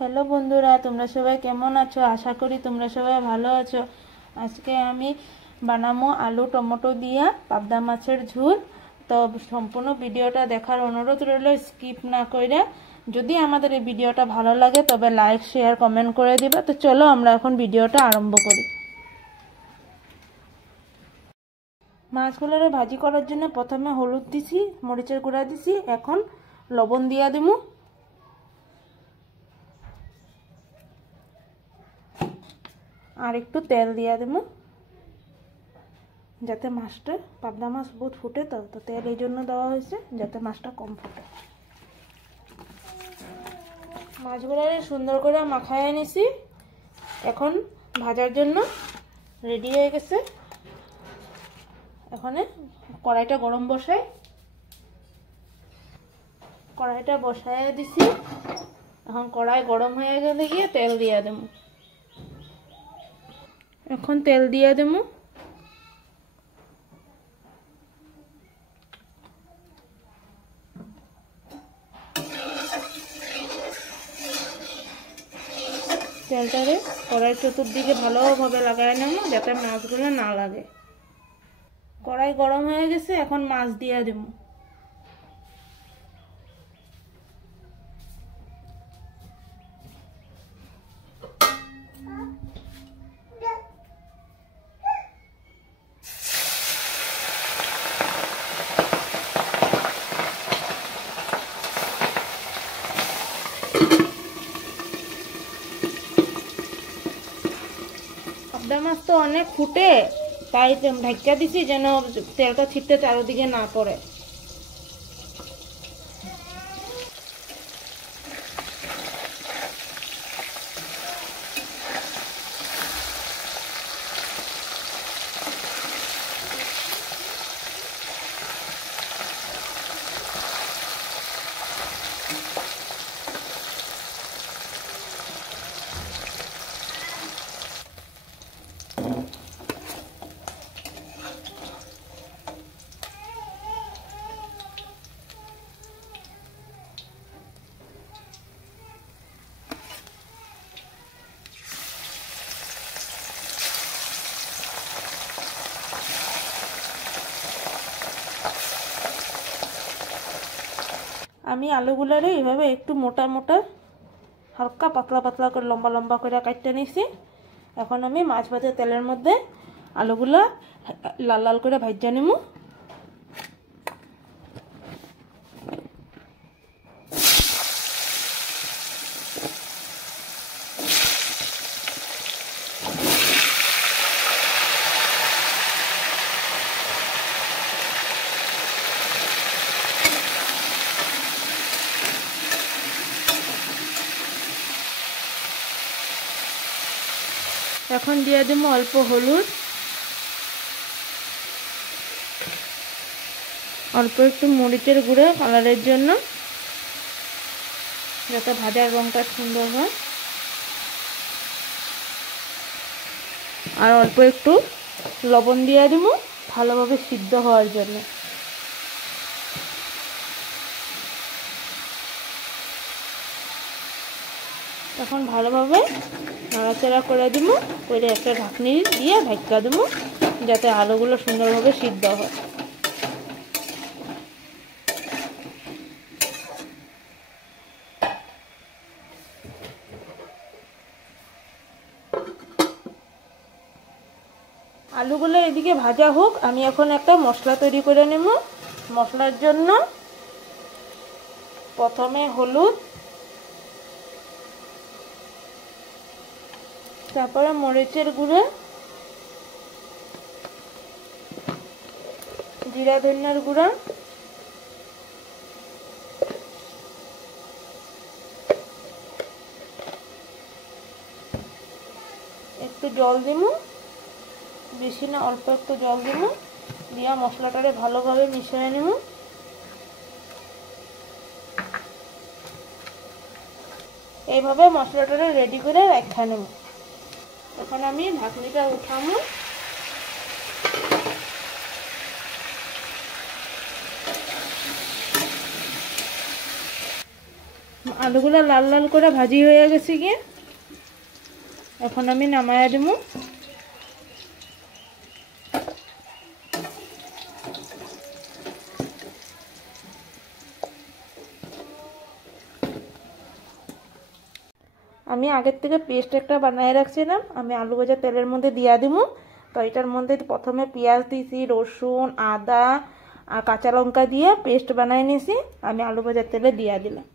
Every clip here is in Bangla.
হ্যালো বন্ধুরা, তোমরা সবাই কেমন আছো? আশা করি তোমরা সবাই ভালো আছো। আজকে আমি বানাবো আলু টমেটো দিয়া পাবদা মাছের ঝোল। তো সম্পূর্ণ ভিডিওটা দেখার অনুরোধ রইল, স্কিপ না করে। যদি আমাদের এই ভিডিওটা ভালো লাগে তবে লাইক শেয়ার কমেন্ট করে দিবা। তো চলো আমরা এখন ভিডিওটা আরম্ভ করি। মাছগুলোর ভাজি করার জন্য প্রথমে হলুদ দিছি, মরিচের গুঁড়া দিছি, এখন লবণ দিয়া দিমু। আর একটু তেল দিয়া দেবো যাতে মাছটা, পাবদা মাছ বহুত ফুটে, তো তেল এই জন্য দেওয়া হয়েছে যাতে মাছটা কম ফুটে। মাছগুলো সুন্দর করে মাখায় নিছি, এখন ভাজার জন্য রেডি হয়ে গেছে। এখানে কড়াইটা গরম বসাই, কড়াইটা বসায় দিছি। এখন কড়াই গরম হয়ে গেলে গিয়ে তেল দিয়ে দেবো। এখন তেল দিয়ে দেবো। তেলটারে কড়াই চতুর্দিকে ভালোভাবে লাগাই নেব যাতে মাছগুলো না লাগে। কড়াই গরম হয়ে গেছে, এখন মাছ দিয়ে দেবো। পাবদা মাছ তো অনেক ফুটে, তাই ঢাকা দিছি যেন তেলটা ছিটতে চারদিকে না পড়ে। আমি আলুগুলারে এইভাবে একটু মোটা মোটা, হালকা পাতলা পাতলা করে লম্বা লম্বা করে কাটতে নিছি। এখন আমি মাছ ভাজা তেলের মধ্যে আলুগুলা লাল লাল করে ভাজা নিমু। এখন দিয়ে দেবো অল্প হলুদ, অল্প একটু মরিচের গুঁড়ো কালারের জন্য, যাতে ভাজার রঙটা সুন্দর হয়, আর অল্প একটু লবণ দিয়ে দেবো ভালোভাবে সিদ্ধ হওয়ার জন্য। এখন ভালোভাবে নাড়াচাড়া করে দিব, করে একটা ঢাকনি দিয়ে ঢাকা দেবো যাতে আলুগুলো সুন্দরভাবে সিদ্ধ হয়। আলুগুলো এদিকে ভাজা হোক, আমি এখন একটা মশলা তৈরি করে নেব। মশলার জন্য প্রথমে হলুদ, তারপরে মরিচের গুঁড়ো, জিরা ধনিয়ার গুঁড়া, একটু জল দিব, বেশি না অল্প একটু জল দিব, দিয়া মশলাটারে ভালোভাবে মিশিয়ে নেব। এইভাবে মশলাটারে রেডি করে রাখা নেব। এখন আমি ঢাকনিটা উঠাবো। আলুগুলো লাল লাল করে ভাজি হয়ে গেছে গিয়ে, এখন আমি নামায়া দেবো। আমি আগের থেকে পেস্ট একটা বানিয়ে রাখছিলাম, আমি আলু ভাজা তেলের মধ্যে দিয়া দেবো। তো এটার মধ্যে প্রথমে পেঁয়াজ দিয়েছি, রসুন, আদা আর কাঁচা লঙ্কা দিয়ে পেস্ট বানিয়ে নিয়েছি, আমি আলু ভাজার তেলে দিয়া দিলাম।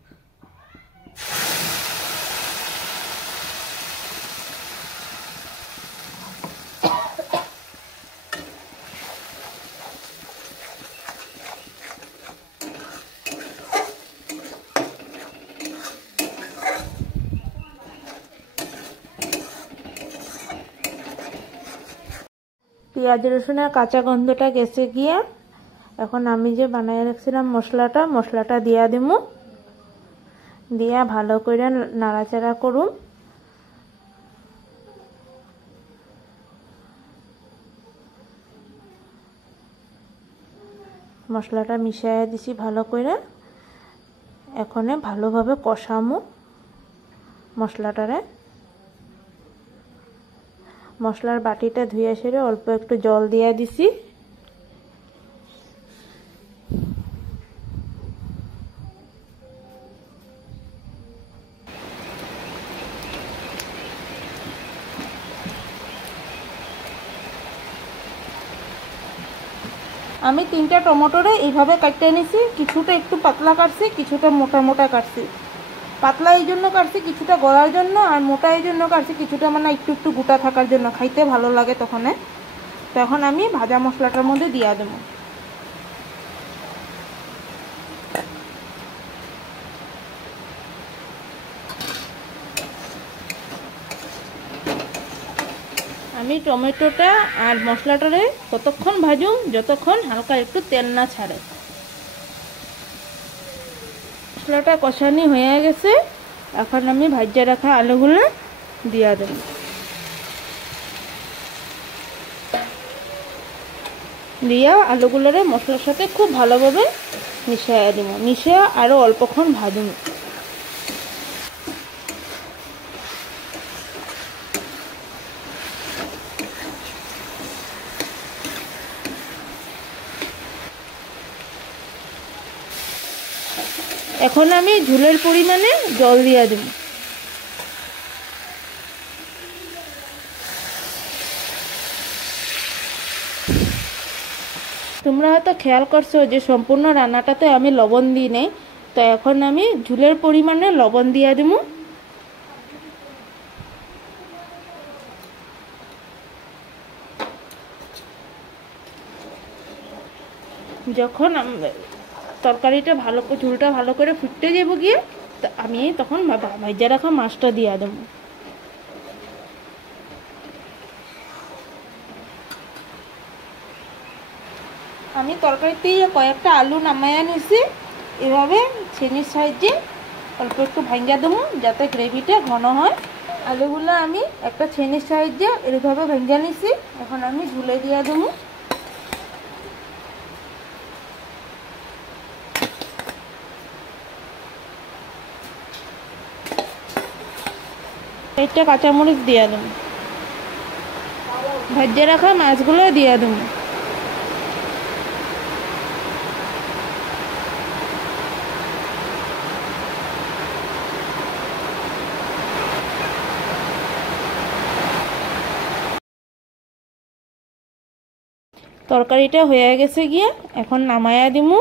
পেঁয়াজ রসুনের কাঁচা গন্ধটা গেছে গিয়ে, এখন আমি যে বানিয়ে রাখছিলাম মশলাটা দিয়া দিব। দিয়া ভালো করে নাড়াচাড়া করুন। মশলাটা মিশিয়ে দিছি ভালো করে। এখন ভালোভাবে কষামু মশলাটারে। মশলার বাটিটা ধুয়ে সেরে অল্প একটু জল দিয়ে দিছি। আমি 3টা টমেটোরে এইভাবে কাটতে নিছি, কিছুটা একটু পাতলা কাটছি, কিছুটা মোটা মোটা কাটছি। পাতলা এই জন্য কাটছি কিছুটা গলার জন্য, আর মোটা এই জন্য কাটছি কিছুটা মানে একটু একটু গোটা থাকার জন্য, খাইতে ভালো লাগে তখন। তো এখন আমি ভাজা মশলাটার মধ্যে দিয়া দেবো। আমি টমেটোটা আর মশলাটারে ততক্ষণ ভাজুম যতক্ষণ হালকা একটু তেল না ছাড়ে। মশলাটা কষানি হয়ে গেছে, এখন আমি ভাজা রাখা আলুগুলো দিয়া দেব। দিয়া আলুগুলোরে মশলার সাথে খুব ভালোভাবে মিশিয়ে দেব। মিশিয়ে আরও অল্পক্ষণ ভাজুম। এখন আমি ঝোলের পরিমাণে জল দিয়ে দেব। তোমরা হয়তো খেয়াল করছো যে সম্পূর্ণ রান্নাটাতে আমি লবণ দিই নাই, তো এখন আমি ঝোলের পরিমাণে লবণ দিয়ে দেব। যখন তরকারিটা ঝোলটা ভালো করে ফুটতে যাব গিয়ে, আমি তখন ভাজা রাখা মাছটা দিয়ে দেব। আমি তরকারিতে কয়েকটা আলু নামায়া নিছি, এভাবে ছেনির সাহায্যে অল্প একটু ভাঙ্গা দেবো যাতে গ্রেভিটা ঘন হয়। আলুগুলো আমি একটা ছেনির সাহায্যে এভাবে ভাঙ্গা নিছি, এখন আমি ঝুলে দিয়ে দেবো। একটা কাঁচামরিচ দিয়ে দেবো। ভাজা রাখা মাছগুলো দিয়ে দেবো। তরকারিটা হয়ে গেছে গিয়ে, এখন নামায়া দিমু।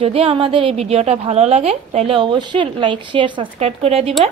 যদি আমাদের এই ভিডিওটা ভালো লাগে তাহলে অবশ্যই লাইক শেয়ার সাবস্ক্রাইব করে দিবেন।